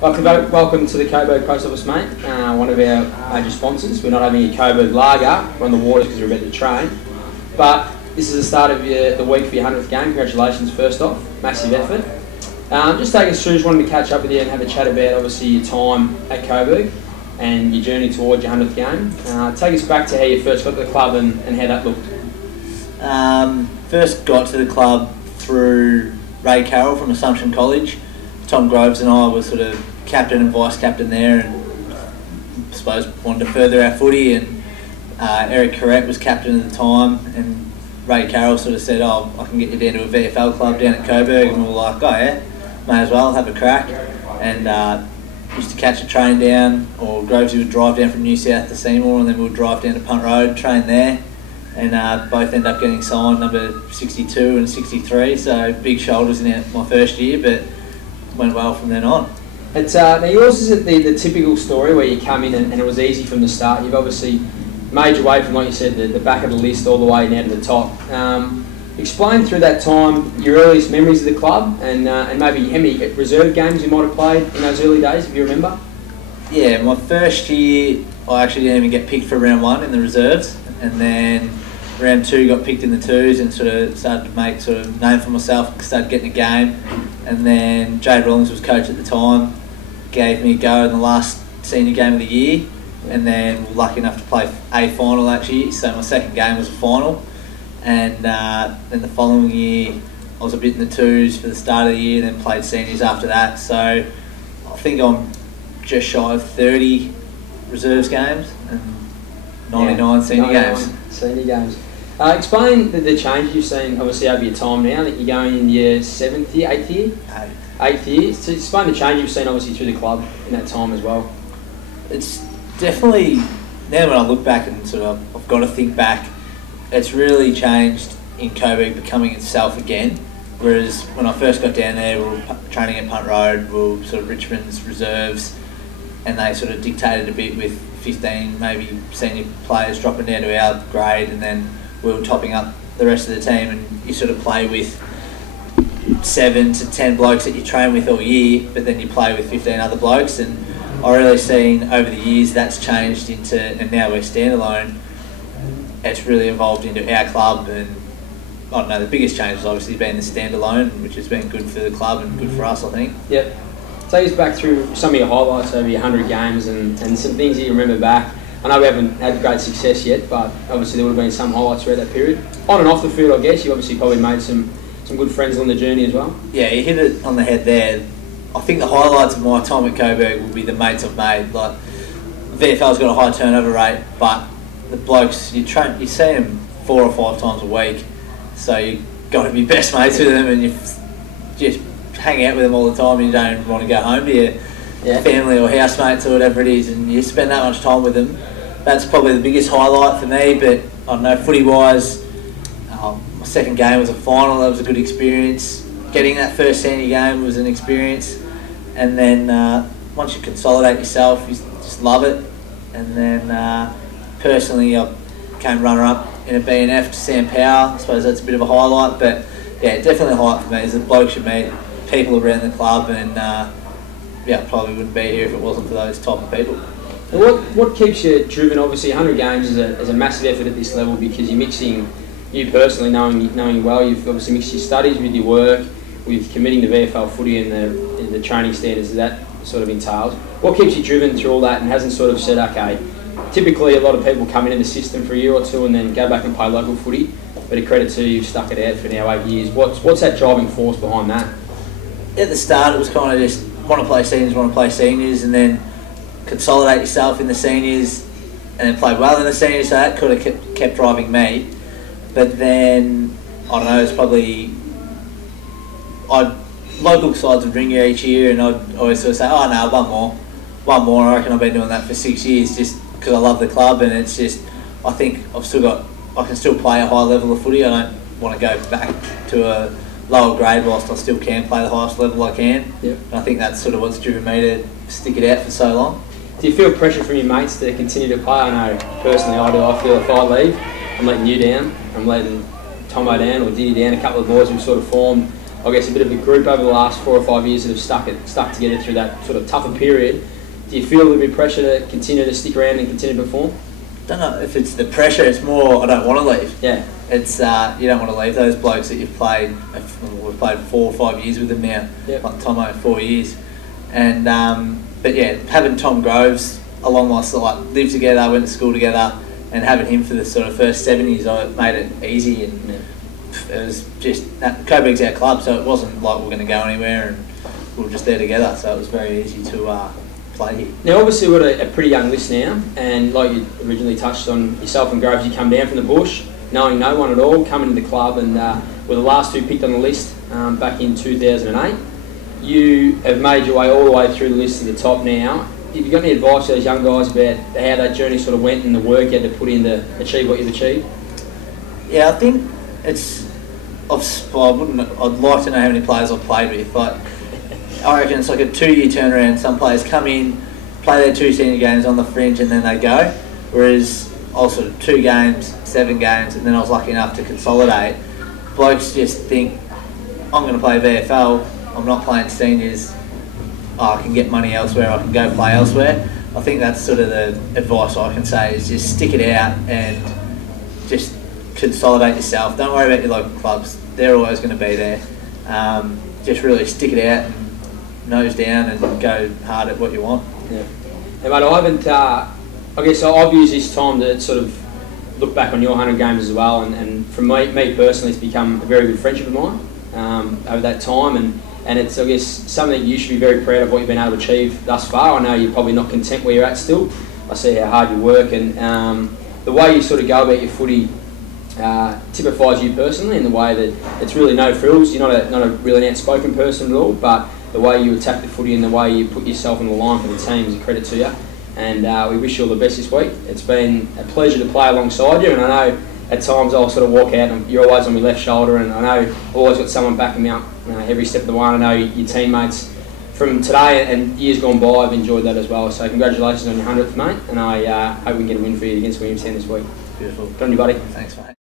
Welcome to the Coburg Post Office, mate. One of our major sponsors. We're not having a Coburg lager. We're on the waters because we're about to train. But this is the start of the week for your 100th game. Congratulations, first off. Massive effort. Just take us through, just wanted to catch up with you and have a chat about, obviously, your time at Coburg and your journey towards your 100th game. Take us back to how you first got to the club and how that looked. First got to the club through Ray Carroll from Assumption College. Tom Groves and I were sort of captain and vice captain there, and I suppose wanted to further our footy, and Eric Corrett was captain at the time, and Ray Carroll sort of said, "Oh, I can get you down to a VFL club down at Coburg," and we were like, "Oh yeah, may as well have a crack." And used to catch a train down, or Grovesy would drive down from New South to Seymour, and then we would drive down to Punt Road, train there, and both ended up getting signed number 62 and 63, so big shoulders in my first year, but went well from then on. It's, now yours isn't the typical story where you come in and it was easy from the start. You've obviously made your way from, like you said, the back of the list all the way now to the top. Explain through that time your earliest memories of the club and maybe how many reserve games you might have played in those early days, if you remember. Yeah, my first year I actually didn't even get picked for round 1 in the reserves, and then round 2 got picked in the twos and sort of started to make sort of name for myself, started getting a game, and then Jade Rollins was coach at the time, gave me a go in the last senior game of the year, and then we were lucky enough to play a final actually, so my second game was a final, and then the following year I was a bit in the twos for the start of the year, then played seniors after that, so I think I'm just shy of 30 reserves games and 99 senior games. Senior games. Explain the changes you've seen, obviously, over your time now, that you're going in your 7th year, 8th year? 8th year. So explain the change you've seen, obviously, through the club in that time as well. It's definitely, now when I look back and sort of, I've got to think back, it's really changed in Coburg becoming itself again. Whereas when I first got down there, we were training at Punt Road, we were sort of Richmond's reserves, and they sort of dictated a bit with 15 maybe senior players dropping down to our grade, and then we were topping up the rest of the team, and you sort of play with 7 to 10 blokes that you train with all year, but then you play with 15 other blokes, and I really seen over the years that's changed into, and now we're standalone, it's really evolved into our club, and I don't know, the biggest change has obviously been the standalone, which has been good for the club and good for us, I think. Yep. Take us back through some of your highlights over your 100 games and some things that you remember back. I know we haven't had great success yet, but obviously there would have been some highlights throughout that period. On and off the field, I guess, you obviously probably made some good friends on the journey as well. Yeah, you hit it on the head there. I think the highlights of my time at Coburg will be the mates I've made. Like, VFL's got a high turnover rate, but the blokes, you see them 4 or 5 times a week, so you've got to be best mates with them, and you just hang out with them all the time, and you don't want to go home to your family or housemates or whatever it is, and you spend that much time with them. That's probably the biggest highlight for me, but I don't know, footy-wise, my second game was a final, that was a good experience. Getting that first senior game was an experience, and then once you consolidate yourself, you just love it. And then personally, I came runner-up in a BNF to Sam Power. I suppose that's a bit of a highlight, but yeah, definitely a highlight for me is the blokes you meet, people around the club, and I probably wouldn't be here if it wasn't for those type of people. What keeps you driven? Obviously, 100 games is a massive effort at this level, because you're mixing, you personally knowing you well, you've obviously mixed your studies with your work, with committing to VFL footy and the training standards that sort of entails. What keeps you driven through all that and hasn't sort of said, okay, typically a lot of people come into the system for a year or two and then go back and play local footy, but a credit to you, you've stuck it out for now 8 years. What's that driving force behind that? At the start, it was kind of just want to play seniors, and then consolidate yourself in the seniors, and then play well in the seniors, so that could have kept driving me. But then, I don't know, it's probably, local sides would ring you each year, and I'd always sort of say, oh no, one more, I reckon I've been doing that for 6 years, just because I love the club, and it's just, I think I can still play a high level of footy. I don't want to go back to a lower grade whilst I still can play the highest level I can. Yep. And I think that's sort of what's driven me to stick it out for so long. Do you feel pressure from your mates to continue to play? I know personally I do. I feel if I leave, I'm letting you down, I'm letting Tomo down or Diddy down, a couple of boys we've sort of formed I guess, a bit of a group over the last 4 or 5 years that have stuck together through that sort of tougher period. Do you feel a little bit of pressure to continue to stick around and continue to perform? I don't know if it's the pressure, it's more I don't want to leave. Yeah. It's you don't want to leave those blokes that you've played. We've played 4 or 5 years with them now. Yep. Like Tomo, 4 years. And but yeah, having Tom Groves along my side, lived together, went to school together, and having him for the sort of first 7 years, I made it easy. And it was just Coburg's our club, so it wasn't like we're going to go anywhere, and we were just there together. So it was very easy to play here. Now, obviously, we've got a pretty young list now, and like you originally touched on, yourself and Groves, you come down from the bush, knowing no one at all, coming to the club, and were the last 2 picked on the list back in 2008. You have made your way all the way through the list to the top now. Have you got any advice to those young guys about how that journey sort of went and the work you had to put in to achieve what you've achieved? Yeah, I think it's. I'd like to know how many players I've played with. Like, I reckon it's like a 2-year turnaround. Some players come in, play their 2 senior games on the fringe, and then they go. Whereas also 2 games, 7 games, and then I was lucky enough to consolidate. Blokes just think, I'm going to play VFL. I'm not playing seniors. I can get money elsewhere. I can go play elsewhere. I think that's sort of the advice I can say is just stick it out and just consolidate yourself. Don't worry about your local clubs. They're always going to be there. Just really stick it out and nose down and go hard at what you want. Yeah. Hey, mate, I haven't. I guess I've used this time to sort of look back on your 100 games as well, and for me personally, it's become a very good friendship of mine over that time, and it's, I guess, something that you should be very proud of what you've been able to achieve thus far. I know you're probably not content where you're at still. I see how hard you work, and the way you sort of go about your footy typifies you personally in the way that it's really no frills. You're not a really outspoken person at all, but the way you attack the footy and the way you put yourself on the line for the team is a credit to you. And we wish you all the best this week. It's been a pleasure to play alongside you, and I know at times I'll sort of walk out and you're always on my left shoulder, and I know I've always got someone backing me up every step of the way. I know your teammates from today and years gone by have enjoyed that as well. So congratulations on your 100th, mate, and I hope we can get a win for you against Williamstown this week. Beautiful. Good on you, buddy. Thanks, mate.